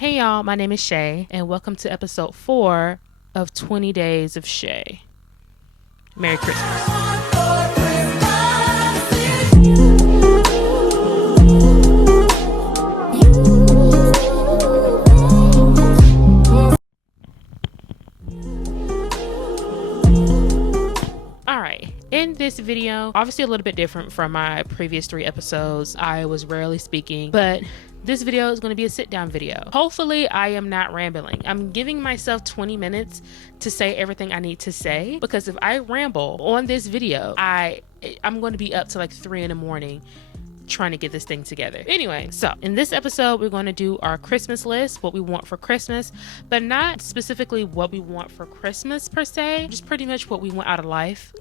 Hey y'all, my name is Shay, and welcome to episode 4 of 20 Days of Shay. Merry Christmas. Alright, in this video, obviously a little bit different from my previous 3 episodes. I was rarely speaking, but this video is going to be a sit-down video. Hopefully, I am not rambling. I'm giving myself 20 minutes to say everything I need to say, because if I ramble on this video, I'm going to be up to like 3 in the morning trying to get this thing together. Anyway, so in this episode, we're going to do our Christmas list, what we want for Christmas, but not specifically what we want for Christmas per se, just pretty much what we want out of life.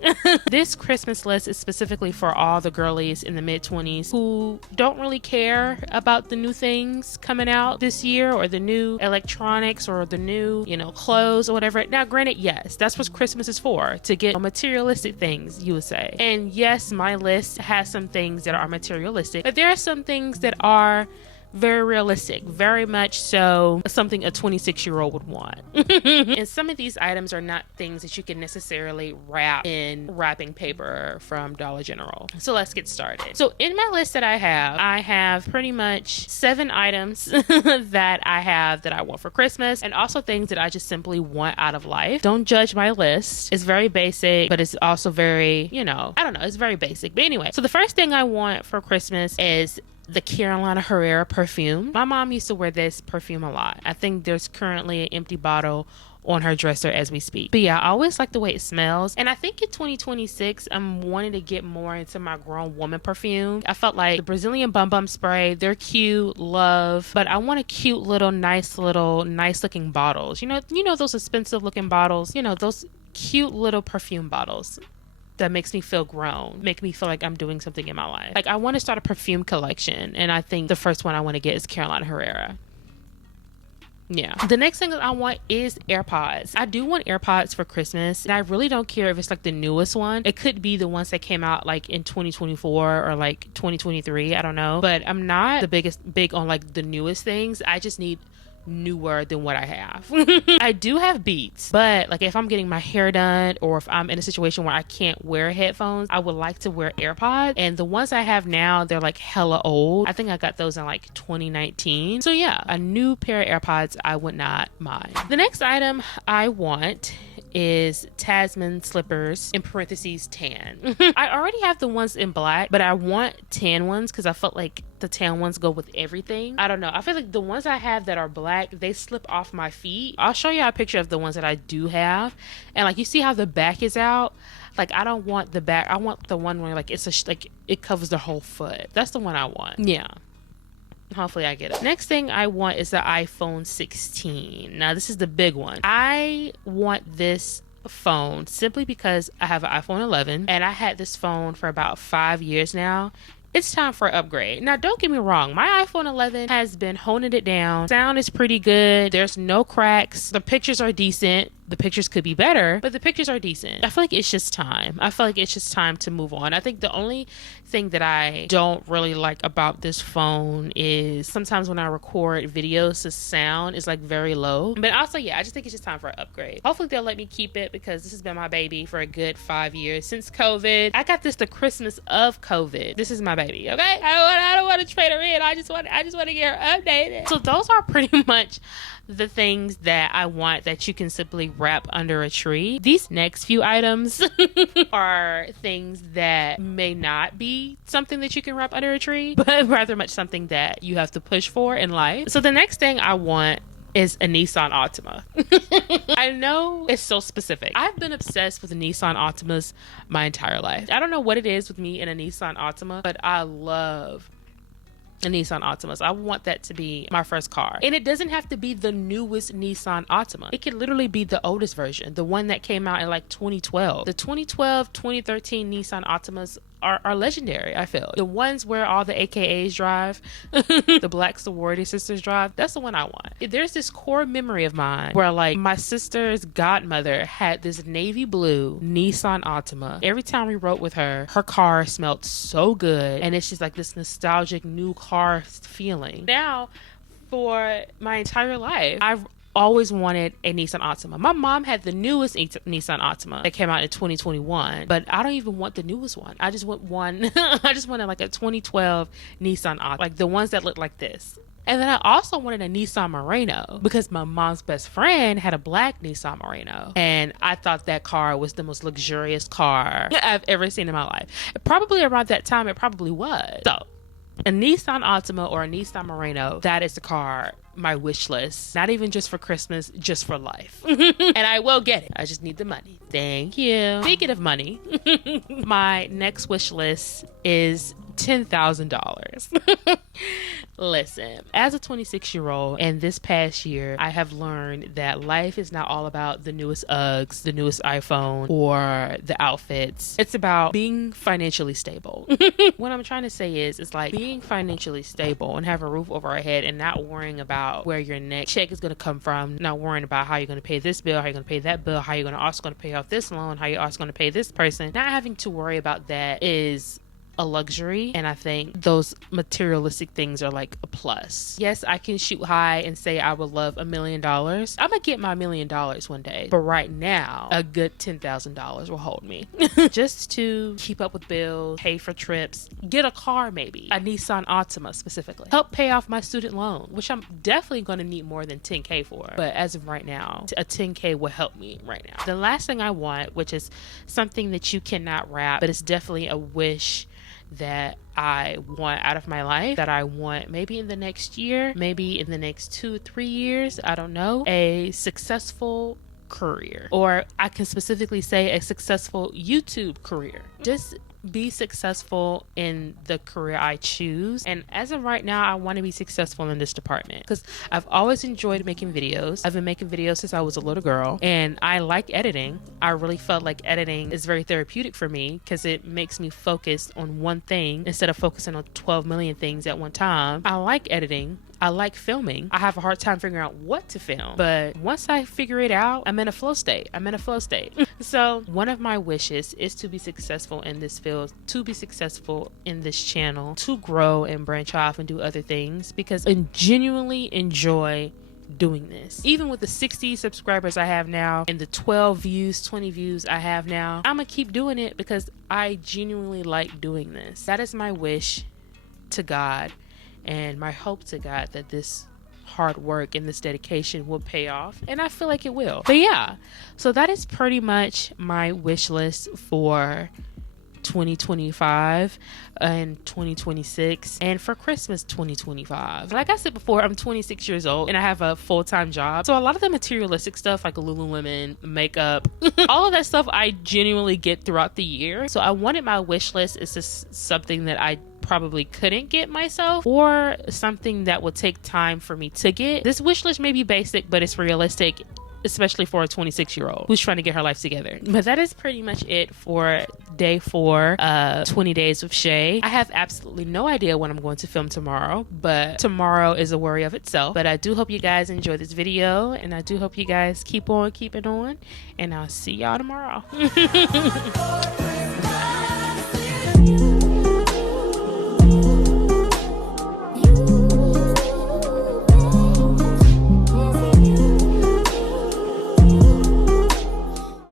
This Christmas list is specifically for all the girlies in the mid-20s who don't really care about the new things coming out this year, or the new electronics, or the new, clothes or whatever. Now, granted, yes, that's what Christmas is for, to get materialistic things, you would say. And yes, my list has some things that are materialistic, but there are some things that are very realistic, very much so something a 26-year-old would want. And some of these items are not things that you can necessarily wrap in wrapping paper from Dollar General. So let's get started. So in my list that I have pretty much 7 items that I want for Christmas, and also things that I just simply want out of life. Don't judge my list. It's very basic, but it's also very, I don't know, it's very basic. But anyway, so the first thing I want for Christmas is the Carolina Herrera perfume. My mom used to wear this perfume a lot. I think there's currently an empty bottle on her dresser as we speak. But yeah, I always like the way it smells. And I think in 2026, I'm wanting to get more into my grown woman perfume. I felt like the Brazilian Bum Bum Spray, they're cute, love, but I want a cute little, nice looking bottles. You know those expensive looking bottles, those cute little perfume bottles that makes me feel grown, make me feel like I'm doing something in my life. Like, I want to start a perfume collection, and I think the first one I want to get is Carolina Herrera. Yeah. The next thing that I want is AirPods. I do want AirPods for Christmas, and I really don't care if it's like the newest one. It could be the ones that came out like in 2024 or like 2023. I don't know. But I'm not big on like the newest things. I just need newer than what I have. I do have Beats, but like if I'm getting my hair done, or if I'm in a situation where I can't wear headphones, I would like to wear AirPods. And the ones I have now, they're like hella old. I think I got those in like 2019. So yeah, a new pair of AirPods I would not mind. The next item I want is Tasman slippers, in parentheses tan. I already have the ones in black, but I want tan ones because I felt like the tan ones go with everything. I don't know, I feel like the ones I have that are black, they slip off my feet. I'll show you a picture of the ones that I do have, and like you see how the back is out. Like, I don't want the back, I want the one where like it covers the whole foot. That's the one I want. Yeah, hopefully I get it. Next thing I want is the iPhone 16. Now this is the big one. I want this phone simply because I have an iPhone 11, and I had this phone for about 5 years now. It's time for an upgrade. Now, don't get me wrong. My iPhone 11 has been honing it down. Sound is pretty good. There's no cracks. The pictures are decent. The pictures could be better, but the pictures are decent. I feel like it's just time. I feel like it's just time to move on. I think the only thing that I don't really like about this phone is sometimes when I record videos, the sound is like very low. But also, yeah, I just think it's just time for an upgrade. Hopefully they'll let me keep it, because this has been my baby for a good 5 years since COVID. I got this the Christmas of COVID. This is my baby, okay? I don't want to trade her in. I just want to get her updated. So those are pretty much the things that I want that you can simply wrap under a tree. These next few items are things that may not be something that you can wrap under a tree, but rather much something that you have to push for in life. So the next thing I want is a Nissan Altima. I know it's so specific. I've been obsessed with Nissan Altimas my entire life. I don't know what it is with me and a Nissan Altima, but I love a Nissan Altima. I want that to be my first car. And it doesn't have to be the newest Nissan Altima. It could literally be the oldest version, the one that came out in like 2012. The 2012, 2013 Nissan Altimas are legendary, I feel. The ones where all the AKAs drive, the Black sorority sisters drive, that's the one I want. There's this core memory of mine where like my sister's godmother had this navy blue Nissan Altima. Every time we rode with her, her car smelled so good, and it's just like this nostalgic new car feeling. Now, for my entire life. I've always wanted a Nissan Altima. My mom had the newest Nissan Altima that came out in 2021, but I don't even want the newest one. I just want one. I just wanted like a 2012 Nissan Altima, like the ones that look like this. And then I also wanted a Nissan Murano because my mom's best friend had a black Nissan Murano. And I thought that car was the most luxurious car I've ever seen in my life. Probably around that time, it probably was. So a Nissan Altima or a Nissan Murano, that is the car, my wish list. Not even just for Christmas, just for life. And I will get it. I just need the money. Thank you. Speaking of money, my next wish list is $10,000. Listen, as a 26-year-old and this past year, I have learned that life is not all about the newest Uggs, the newest iPhone, or the outfits. It's about being financially stable. What I'm trying to say is, it's like being financially stable and have a roof over our head and not worrying about where your next check is going to come from, not worrying about how you're going to pay this bill, how you're going to pay that bill, how you're also going to pay off this loan, how you're also going to pay this person. Not having to worry about that is a luxury, and I think those materialistic things are like a plus. Yes, I can shoot high and say I would love $1 million. I'm gonna get my $1 million one day, but right now a good $10,000 will hold me just to keep up with bills, pay for trips, get a car, maybe a Nissan Altima specifically, help pay off my student loan, which I'm definitely going to need more than 10K for, but as of right now a 10K will help me right now. The last thing I want, which is something that you cannot wrap, but it's definitely a wish that I want out of my life, that I want maybe in the next year, maybe in the next 2-3 years, I don't know, a successful career, or I can specifically say a successful YouTube career. Just be successful in the career I choose. And as of right now, I want to be successful in this department because I've always enjoyed making videos. I've been making videos since I was a little girl, and I like editing. I really felt like editing is very therapeutic for me because it makes me focus on one thing instead of focusing on 12 million things at one time. I like editing. I like filming. I have a hard time figuring out what to film, but once I figure it out, I'm in a flow state. So one of my wishes is to be successful in this field, to be successful in this channel, to grow and branch off and do other things, because I genuinely enjoy doing this. Even with the 60 subscribers I have now and the 12 views, 20 views I have now, I'm gonna keep doing it because I genuinely like doing this. That is my wish to God and my hope to God, that this hard work and this dedication will pay off, and I feel like it will. But yeah, so that is pretty much my wish list for 2025 and 2026 and for Christmas 2025. Like I said before, I'm 26 years old and I have a full-time job, so a lot of the materialistic stuff like Lululemon, makeup, all of that stuff I genuinely get throughout the year. So I wanted my wish list is just something that I probably couldn't get myself, or something that would take time for me to get. This wish list may be basic, but it's realistic, especially for a 26-year-old who's trying to get her life together. But that is pretty much it for day 4, 20 days of Shay. I have absolutely no idea when I'm going to film tomorrow, but tomorrow is a worry of itself. But I do hope you guys enjoy this video, and I do hope you guys keep on keeping on, and I'll see y'all tomorrow.